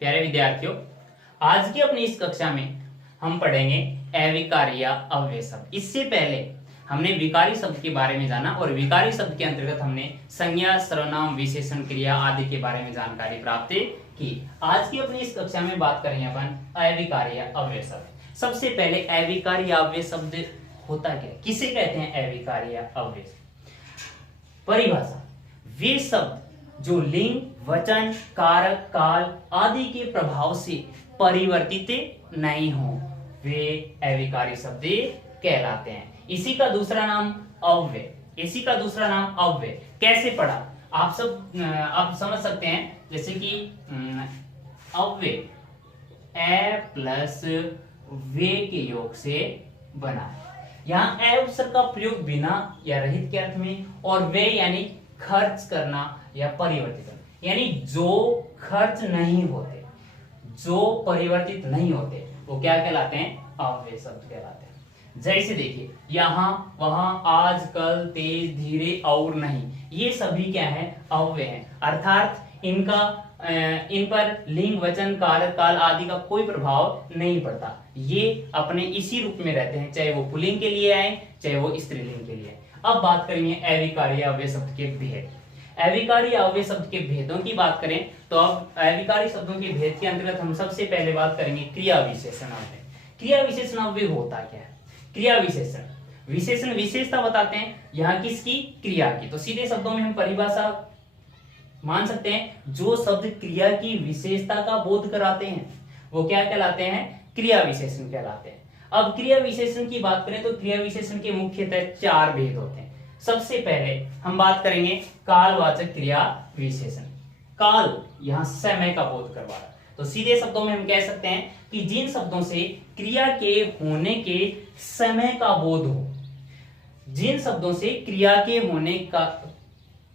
प्यारे विद्यार्थियों, आज की अपनी इस कक्षा में हम पढ़ेंगे अविकारी या अव्यय शब्द। इससे पहले हमने विकारी शब्द के बारे में जाना और विकारी शब्द के अंतर्गत हमने संज्ञा, सर्वनाम, विशेषण, क्रिया आदि के बारे में जानकारी प्राप्त की। आज की अपनी इस कक्षा में बात करेंगे अपन अविकारी या अव्यय शब्द। सबसे पहले अविकारी या अव्यय शब्द होता क्या, किसे कहते हैं अविकारी या अव्यय? परिभाषा: वे शब्द जो लिंग, वचन, कारक, काल आदि के प्रभाव से परिवर्तित नहीं हो, वे अविकारी शब्द कहलाते हैं। इसी का दूसरा नाम अव्यय। इसी का दूसरा नाम अव्यय कैसे पढ़ा आप समझ सकते हैं। जैसे कि अव्यय ए प्लस वे के योग से बना है। यहाँ ए उपसर्ग का प्रयोग बिना या रहित के अर्थ में, और वे यानी खर्च करना या परिवर्तित करना, यानी जो खर्च नहीं होते, जो परिवर्तित नहीं होते, वो क्या कहलाते हैं? अव्यय शब्द कहलाते हैं। जैसे देखिए, यहाँ, वहां, आज, कल, तेज, धीरे और नहीं, ये सभी क्या है? अव्यय हैं। अर्थात इन पर लिंग, वचन, कारक, काल आदि का कोई प्रभाव नहीं पड़ता। ये अपने इसी रूप में रहते हैं, चाहे वो पुल्लिंग के लिए आए, चाहे वो स्त्रीलिंग के लिए। अब बात करेंगे अविकारी या अव्यय शब्द के भेद। अविकारी या अव्यय शब्द के भेदों की बात करें तो अब अविकारी शब्दों के भेद के अंतर्गत हम सबसे पहले बात करेंगे क्रिया विशेषण अव्यय। क्रिया विशेषण अव्यय होता क्या है? क्रिया विशेषण विशेषता बताते हैं, यहाँ किसकी? क्रिया की। तो सीधे शब्दों में हम परिभाषा मान सकते हैं, जो शब्द क्रिया की विशेषता का बोध कराते हैं वो क्या कहलाते हैं? क्रिया विशेषण कहलाते हैं। अब क्रिया विशेषण की बात करें तो क्रिया विशेषण के मुख्यतः 4 भेद होते हैं। सबसे पहले हम बात करेंगे कालवाचक क्रिया विशेषण। काल यहाँ समय का बोध करवा रहा है, तो सीधे शब्दों में हम कह सकते हैं कि जिन शब्दों से क्रिया के होने के समय का बोध हो, जिन शब्दों से क्रिया के होने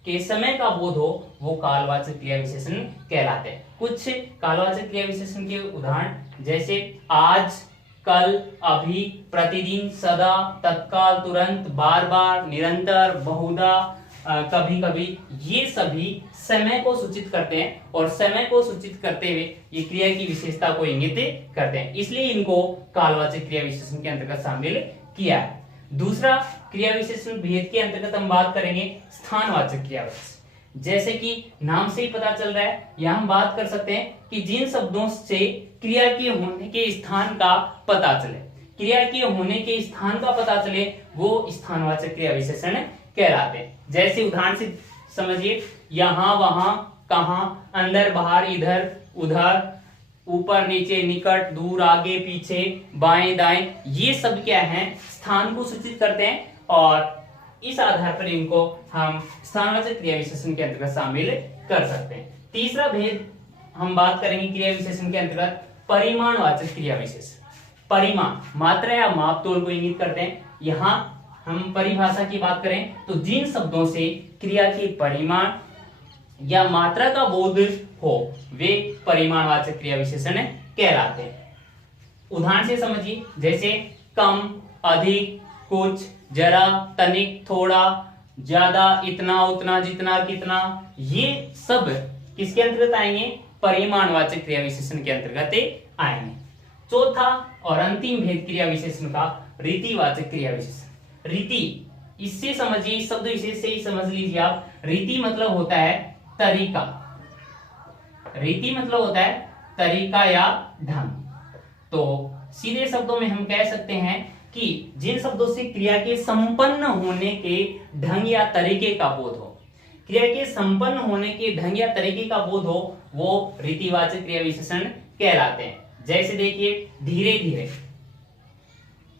के समय का बोध हो, वो कालवाचक क्रिया विशेषण कहलाते हैं। कुछ कालवाचक क्रिया विशेषण के उदाहरण जैसे आज, कल, अभी, प्रतिदिन, सदा, तत्काल, तुरंत, बार बार, निरंतर, बहुधा, कभी कभी, ये सभी समय को सूचित करते हैं और समय को सूचित करते हुए ये क्रिया की विशेषता को इंगित करते हैं, इसलिए इनको कालवाचक क्रिया विशेषण के अंतर्गत शामिल किया है। दूसरा क्रिया विशेषण भेद के अंतर्गत हम बात करेंगे स्थानवाचक क्रिया विशेषण। जैसे कि नाम से ही पता चल रहा है, यहां हम बात कर सकते हैं कि जिन शब्दों से क्रिया के होने के स्थान का पता चले, क्रिया के होने के स्थान का पता चले, वो स्थानवाचक क्रिया विशेषण कहलाते हैं। जैसे उदाहरण से समझिए, यहाँ, वहां, कहां, अंदर, बाहर, इधर, उधर, ऊपर, नीचे, निकट, दूर, आगे, पीछे, बाएं, दाएं, ये सब क्या है? स्थान को सूचित करते हैं और इस आधार पर इनको हम स्थानवाचक क्रिया विशेषण के अंतर्गत शामिल कर सकते हैं। तीसरा भेद हम बात करेंगे क्रिया विशेषण के अंतर्गत परिमाणवाचक क्रिया विशेषण। परिमाण मात्रा या माप तोल को इंगित करते हैं। यहाँ हम परिभाषा की बात करें तो जिन शब्दों से क्रिया के परिमाण या मात्रा का बोध हो, वे परिमाणवाचक क्रिया विशेषण कहलाते हैं। उदाहरण से समझिए, जैसे कम, अधिक, कुछ, जरा, तनिक, थोड़ा, ज्यादा, इतना, उतना, जितना, कितना, ये सब किसके अंतर्गत आएंगे? परिमाणवाचक क्रिया विशेषण के अंतर्गत आएंगे। चौथा और अंतिम भेद क्रिया विशेषण का रीतिवाचक क्रिया विशेषण। रीति, इससे समझिए, इस शब्द विशेष से ही समझ लीजिए आप। रीति मतलब होता है तरीका। रीति मतलब होता है तरीका या ढंग। तो सीधे शब्दों में हम कह सकते हैं कि जिन शब्दों से क्रिया के संपन्न होने के ढंग या तरीके का बोध हो, क्रिया के संपन्न होने के ढंग या तरीके का बोध हो, वो रीतिवाचक क्रिया विशेषण कहलाते हैं। जैसे देखिए, धीरे धीरे,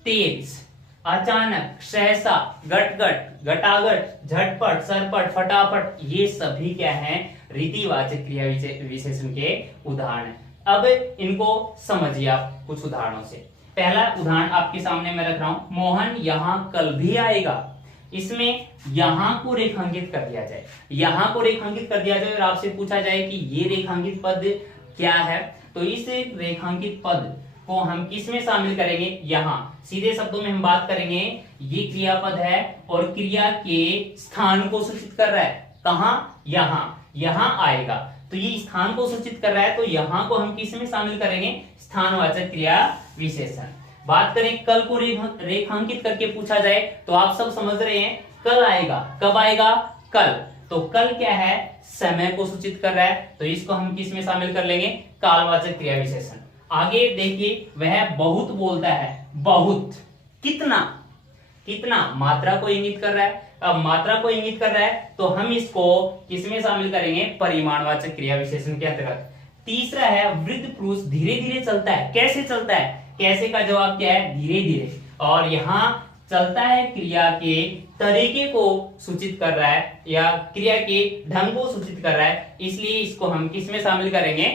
तेज, अचानक, सहसा, गटगट, गटागट, झटपट, सरपट, फटाफट, ये सभी क्या है? रीतिवाचक क्रिया विशेषण के उदाहरण हैं। अब इनको समझिए आप कुछ उदाहरणों से। पहला उदाहरण आपके सामने मैं रख रहा हूं, मोहन यहाँ कल भी आएगा। इसमें यहाँ को रेखांकित कर दिया जाए, यहाँ को रेखांकित कर दिया जाए और आपसे पूछा जाए कि ये रेखांकित पद क्या है, तो इस रेखांकित पद को हम किस में शामिल करेंगे? यहाँ। सीधे शब्दों में हम बात करेंगे, ये क्रियापद है और क्रिया के स्थान को सूचित कर रहा है। कहां? यहाँ। यहाँ आएगा, तो ये स्थान को सूचित कर रहा है, तो यहाँ को हम किस में शामिल करेंगे, स्थानवाचक क्रिया विशेषण। बात करें कल को रेखांकित करके पूछा जाए तो आप सब समझ रहे हैं कल आएगा, कब आएगा, कल। तो कल क्या है, समय को सूचित कर रहा है, तो इसको हम किस में शामिल कर लेंगे, कालवाचक क्रिया विशेषण। आगे देखिए, वह बहुत बोलता है, बहुत, कितना, कितना मात्रा को इंगित कर रहा है। अब मात्रा को इंगित कर रहा है तो हम इसको किसमें शामिल करेंगे, परिमाणवाचक क्रिया विशेषण के अंतर्गत। तीसरा है वृद्ध पुरुष धीरे धीरे चलता है, कैसे चलता है, कैसे का जवाब क्या है, धीरे धीरे। और यहाँ चलता है क्रिया के तरीके को सूचित कर रहा है या क्रिया के ढंग को सूचित कर रहा है, इसलिए इसको हम किसमें शामिल करेंगे,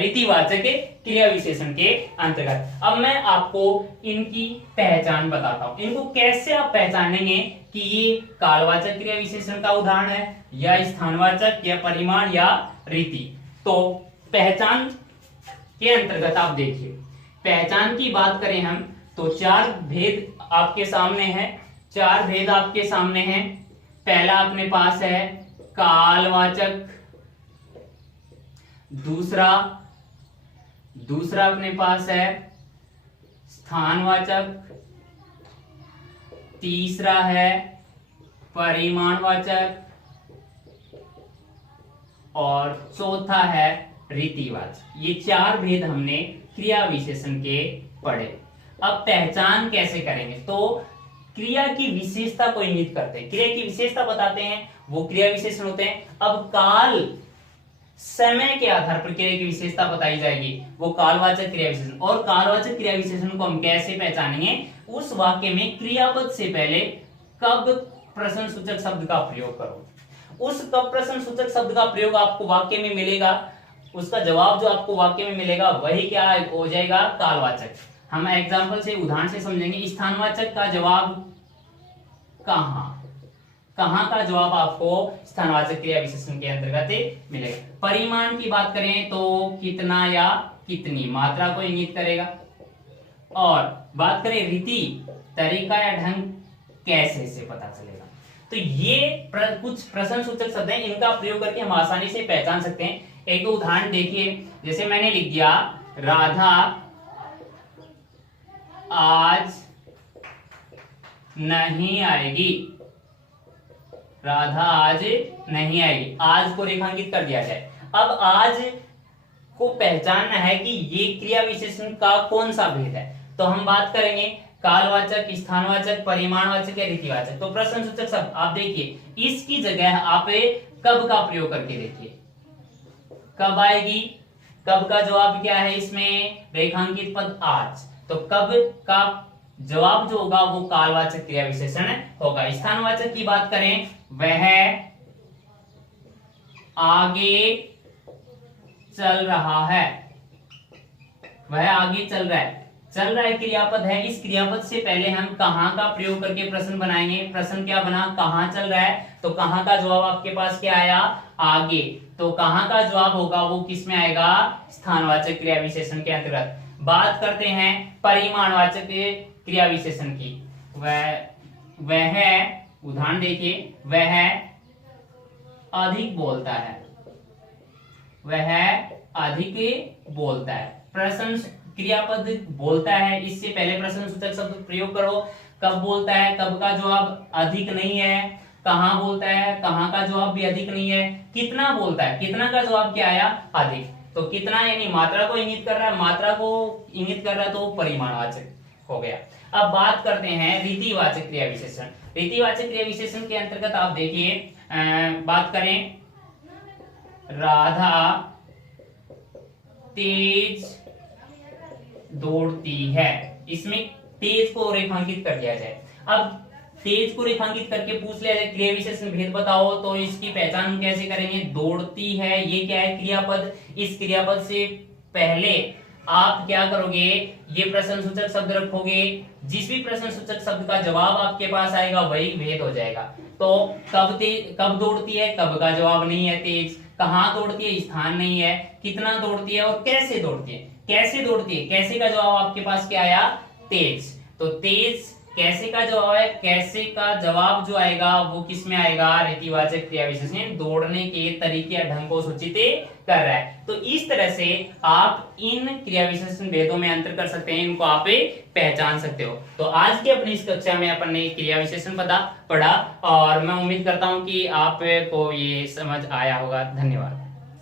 रीतिवाचक क्रिया विशेषण के अंतर्गत। अब मैं आपको इनकी पहचान बताता हूं, इनको कैसे आप पहचानेंगे कि ये कालवाचक क्रिया विशेषण का उदाहरण है या स्थानवाचक या परिमाण या रीति। तो पहचान के अंतर्गत आप देखिए, पहचान की बात करें हम तो चार भेद आपके सामने है, चार भेद आपके सामने हैं। पहला अपने पास है कालवाचक, दूसरा अपने पास है स्थानवाचक, तीसरा है परिमाणवाचक और चौथा है रीतिवाचक। ये चार भेद हमने क्रिया विशेषण के पढ़े। अब पहचान कैसे करेंगे, तो क्रिया की विशेषता को इंगित करते हैं, क्रिया की विशेषता बताते हैं, वो क्रिया विशेषण होते हैं। अब काल, समय के आधार पर क्रिया की विशेषता बताई जाएगी, वो कालवाचक क्रिया विशेषण। और कालवाचक क्रिया विशेषण को हम कैसे पहचानेंगे, उस वाक्य में क्रियापद से पहले कब प्रश्नसूचक शब्द का प्रयोग करो, उस कब प्रश्नसूचक शब्द का प्रयोग आपको वाक्य में मिलेगा, उसका जवाब जो आपको वाक्य में मिलेगा वही क्या हो जाएगा, कालवाचक। हम एग्जाम्पल से, उदाहरण से समझेंगे। स्थानवाचक का जवाब कहां, कहां का जवाब आपको स्थानवाचक क्रिया विशेषण के अंतर्गत मिलेगा। परिमाण की बात करें तो कितना या कितनी, मात्रा को इंगित करेगा। और बात करें रीति, तरीका या ढंग, कैसे से पता चलेगा। तो ये कुछ प्रश्नसूचक शब्द हैं, इनका प्रयोग करके हम आसानी से पहचान सकते हैं। एक दो उदाहरण देखिए, जैसे मैंने लिख दिया राधा आज नहीं आएगी, राधा आज नहीं आएगी, आज को रेखांकित कर दिया जाए। अब आज को पहचानना है कि ये क्रिया विशेषण का कौन सा भेद है, तो हम बात करेंगे कालवाचक, स्थानवाचक, परिमाणवाचक या रीतिवाचक। तो प्रश्नसूचक शब्द आप देखिए, इसकी जगह आप कब का प्रयोग करके देखिए, कब आएगी, कब का जवाब क्या है इसमें, रेखांकित पद आज। तो कब का जवाब जो होगा वो कालवाचक क्रिया विशेषण होगा। स्थानवाचक की बात करें, वह आगे चल रहा है, वह आगे चल रहा है, चल रहा है क्रियापद है। इस क्रियापद से पहले हम कहां का प्रयोग करके प्रश्न बनाएंगे। प्रश्न क्या बना, कहां चल रहा है, तो कहां का जवाब आपके पास क्या आया, आगे। तो कहां का जवाब होगा वो किस में आएगा, स्थानवाचक क्रिया विशेषण के अंतर्गत। बात करते हैं परिमाणवाचक क्रिया विशेषण की। वह उदाहरण देखिए, वह अधिक बोलता है, वह अधिक बोलता है। प्रश्न क्रियापद बोलता है, इससे पहले प्रश्नसूचक शब्द प्रयोग करो। कब बोलता है, कब का जवाब अधिक नहीं है। कहां बोलता है, कहां का जवाब भी अधिक नहीं है। कितना बोलता है, कितना का जवाब क्या आया, अधिक। तो कितना यानी मात्रा को इंगित कर रहा है, मात्रा को इंगित कर रहा है, तो परिमाणवाचक हो गया। अब बात करते हैं रीतिवाचक क्रिया विशेषण। रीतिवाचक क्रिया विशेषण के अंतर्गत आप देखिए, बात करें राधा तेज दौड़ती है, इसमें तेज को रेखांकित कर दिया जाए। अब तेज को रेखांकित करके पूछ लिया जाए क्रिया विशेषण भेद बताओ, तो इसकी पहचान कैसे करेंगे। दौड़ती है, ये क्या है, क्रियापद। इस क्रियापद से पहले आप क्या करोगे, ये प्रश्नसूचक शब्द रखोगे। जिस भी प्रश्नसूचक शब्द का जवाब आपके पास आएगा वही भेद हो जाएगा। तो कब दौड़ती है, कब का जवाब नहीं है तेज। कहां दौड़ती है, स्थान नहीं है। कितना दौड़ती है और कैसे दौड़ती है, कैसे दौड़ती है, कैसे का जवाब आपके पास क्या आया, तेज। तो तेज कैसे का जवाब है, कैसे का जवाब जो आएगा वो किस में आएगा, रीतिवाचक क्रिया विशेषण दौड़ने के तरीके या ढंग को सूचित कर रहा है। तो इस तरह से आप इन क्रिया विशेषण भेदों में अंतर कर सकते हैं, इनको आप पहचान सकते हो। तो आज की अपनी इस कक्षा में अपन ने क्रिया विशेषण पढ़ा और मैं उम्मीद करता हूं कि आपको ये समझ आया होगा। धन्यवाद।